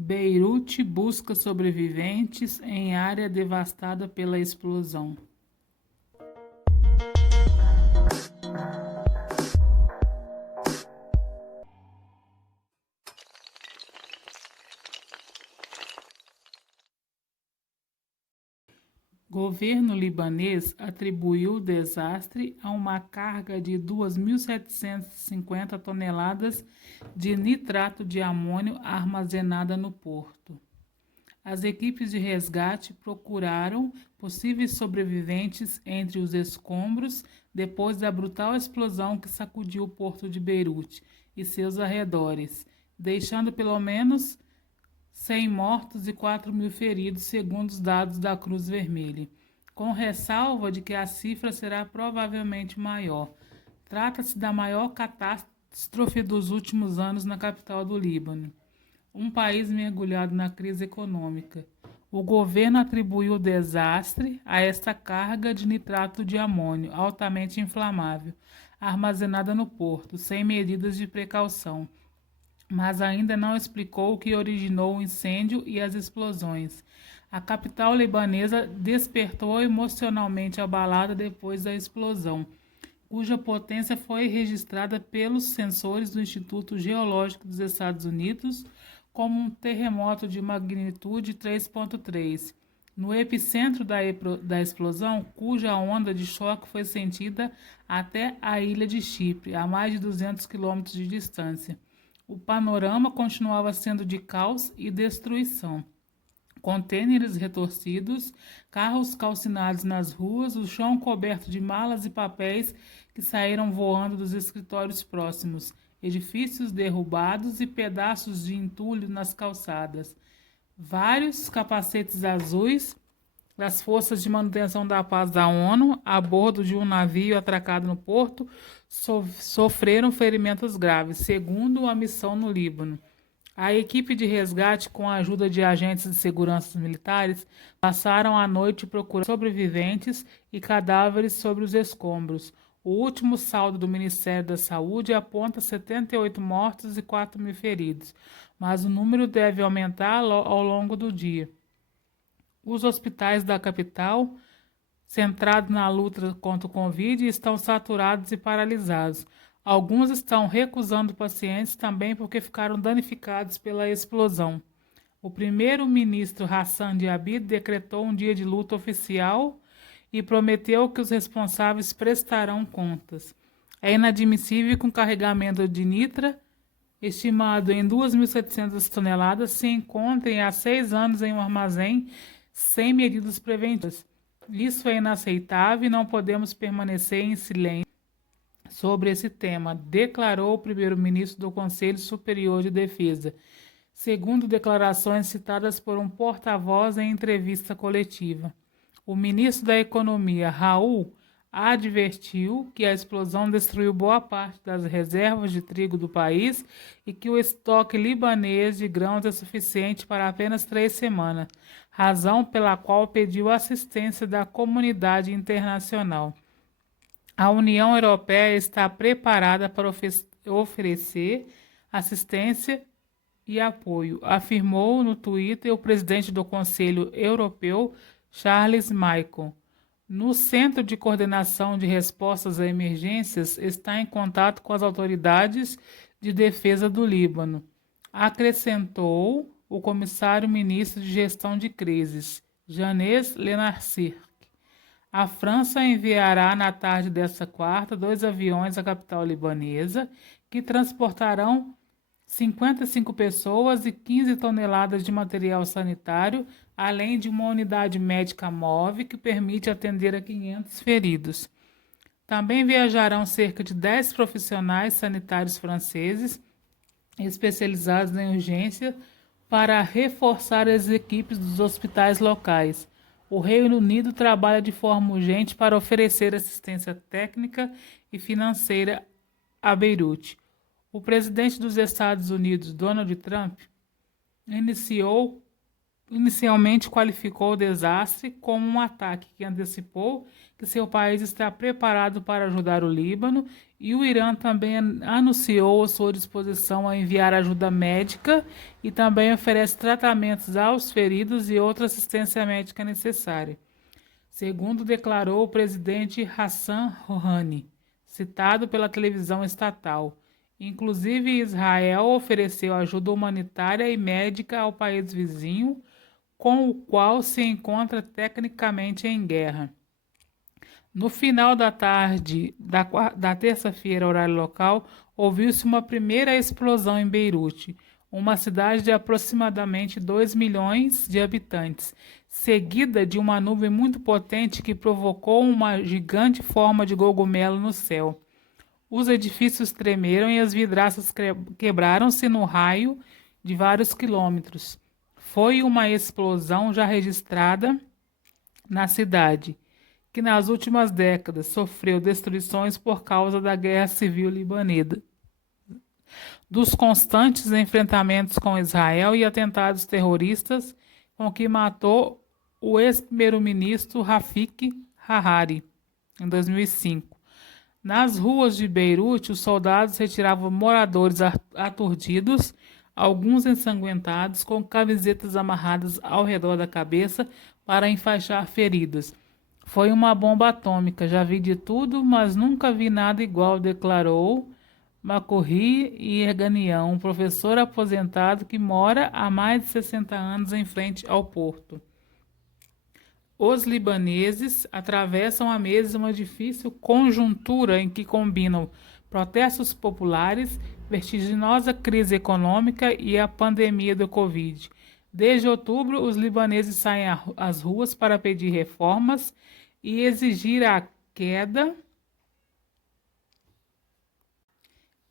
Beirute busca sobreviventes em área devastada pela explosão. Governo libanês atribuiu o desastre a uma carga de 2.750 toneladas de nitrato de amônio armazenada no porto. As equipes de resgate procuraram possíveis sobreviventes entre os escombros depois da brutal explosão que sacudiu o porto de Beirute e seus arredores, deixando pelo menos 100 mortos e 4.000 feridos, segundo os dados da Cruz Vermelha, com ressalva de que a cifra será provavelmente maior. Trata-se da maior catástrofe dos últimos anos na capital do Líbano, um país mergulhado na crise econômica. O governo atribuiu o desastre a esta carga de nitrato de amônio altamente inflamável, armazenada no porto, sem medidas de precaução, mas ainda não explicou o que originou o incêndio e as explosões. A capital libanesa despertou emocionalmente abalada depois da explosão, cuja potência foi registrada pelos sensores do Instituto Geológico dos Estados Unidos como um terremoto de magnitude 3,3. No epicentro da explosão, cuja onda de choque foi sentida até a ilha de Chipre, a mais de 200 quilômetros de distância. O panorama continuava sendo de caos e destruição. Contêineres retorcidos, carros calcinados nas ruas, o chão coberto de malas e papéis que saíram voando dos escritórios próximos, edifícios derrubados e pedaços de entulho nas calçadas. Vários capacetes azuis das Forças de Manutenção da Paz da ONU, a bordo de um navio atracado no porto, sofreram ferimentos graves, segundo a missão no Líbano. A equipe de resgate, com a ajuda de agentes de segurança militares, passaram a noite procurando sobreviventes e cadáveres sobre os escombros. O último saldo do Ministério da Saúde aponta 78 mortos e 4.000 feridos, mas o número deve aumentar ao longo do dia. Os hospitais da capital, centrados na luta contra o Covid, estão saturados e paralisados. Alguns estão recusando pacientes também porque ficaram danificados pela explosão. O primeiro-ministro Hassan Diab decretou um dia de luta oficial e prometeu que os responsáveis prestarão contas. É inadmissível que um carregamento de nitra, estimado em 2.700 toneladas, se encontre há 6 anos em um armazém sem medidas preventivas. Isso é inaceitável e não podemos permanecer em silêncio sobre esse tema, declarou o primeiro-ministro do Conselho Superior de Defesa, segundo declarações citadas por um porta-voz em entrevista coletiva. O ministro da Economia, Raul, advertiu que a explosão destruiu boa parte das reservas de trigo do país e que o estoque libanês de grãos é suficiente para apenas 3 semanas, razão pela qual pediu assistência da comunidade internacional. A União Europeia está preparada para oferecer assistência e apoio, afirmou no Twitter o presidente do Conselho Europeu, Charles Michel. No Centro de Coordenação de Respostas a Emergências está em contato com as autoridades de defesa do Líbano, acrescentou o comissário-ministro de Gestão de Crises, Janez Lenarcic. A França enviará na tarde desta quarta 2 aviões à capital libanesa que transportarão 55 pessoas e 15 toneladas de material sanitário, além de uma unidade médica móvel que permite atender a 500 feridos. Também viajarão cerca de 10 profissionais sanitários franceses especializados em urgência para reforçar as equipes dos hospitais locais. O Reino Unido trabalha de forma urgente para oferecer assistência técnica e financeira a Beirute. O presidente dos Estados Unidos, Donald Trump, iniciou inicialmente qualificou o desastre como um ataque que antecipou que seu país está preparado para ajudar o Líbano, e o Irã também anunciou sua disposição a enviar ajuda médica e também oferece tratamentos aos feridos e outra assistência médica necessária, segundo declarou o presidente Hassan Rouhani, citado pela televisão estatal. Inclusive, Israel ofereceu ajuda humanitária e médica ao país vizinho, com o qual se encontra tecnicamente em guerra. No final da tarde da terça-feira, horário local, ouviu-se uma primeira explosão em Beirute, uma cidade de aproximadamente 2 milhões de habitantes, seguida de uma nuvem muito potente que provocou uma gigante forma de cogumelo no céu. Os edifícios tremeram e as vidraças quebraram-se no raio de vários quilômetros. Foi uma explosão já registrada na cidade, que nas últimas décadas sofreu destruições por causa da guerra civil libanesa, dos constantes enfrentamentos com Israel e atentados terroristas com que matou o ex-primeiro-ministro Rafik Hariri em 2005. Nas ruas de Beirute, os soldados retiravam moradores aturdidos, alguns ensanguentados, com camisetas amarradas ao redor da cabeça para enfaixar feridas. Foi uma bomba atômica, já vi de tudo, mas nunca vi nada igual, declarou Makohi Erganian, um professor aposentado que mora há mais de 60 anos em frente ao porto. Os libaneses atravessam há meses uma difícil conjuntura em que combinam protestos populares, vertiginosa crise econômica e a pandemia do Covid. Desde outubro, os libaneses saem às ruas para pedir reformas e exigir a queda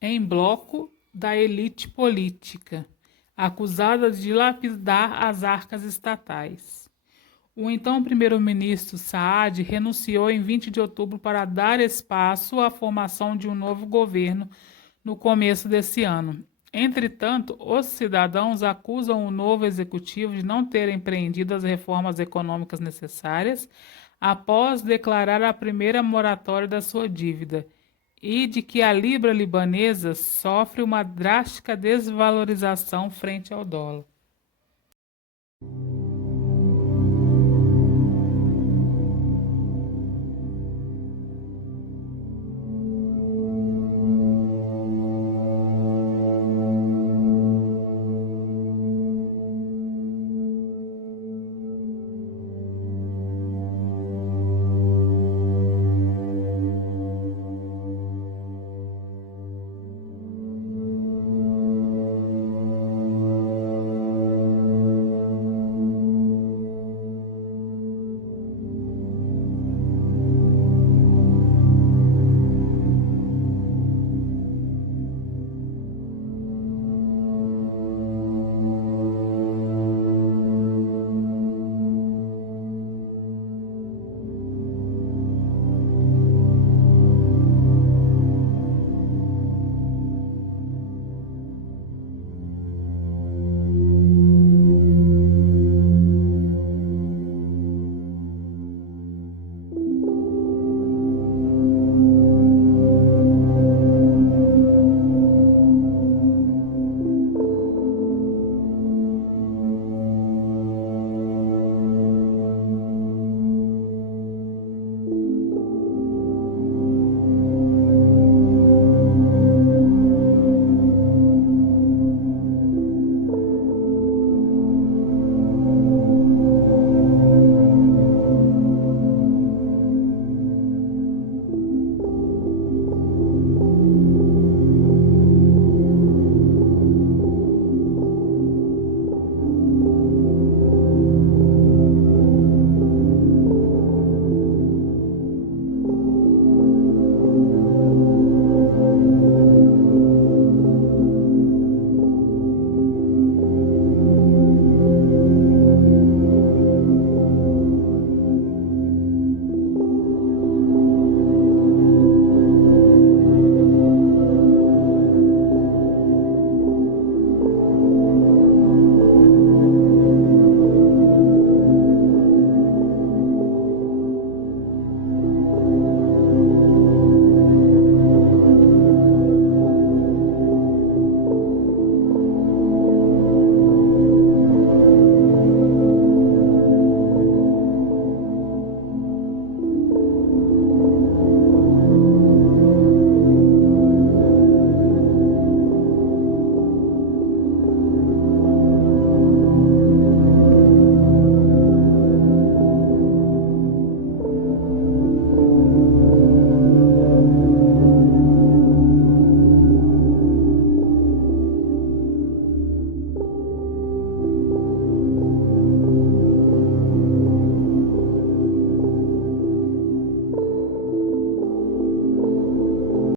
em bloco da elite política, acusada de dilapidar as arcas estatais. O então primeiro-ministro Saad renunciou em 20 de outubro para dar espaço à formação de um novo governo no começo desse ano. Entretanto, os cidadãos acusam o novo executivo de não ter empreendido as reformas econômicas necessárias após declarar a primeira moratória da sua dívida e de que a libra libanesa sofre uma drástica desvalorização frente ao dólar.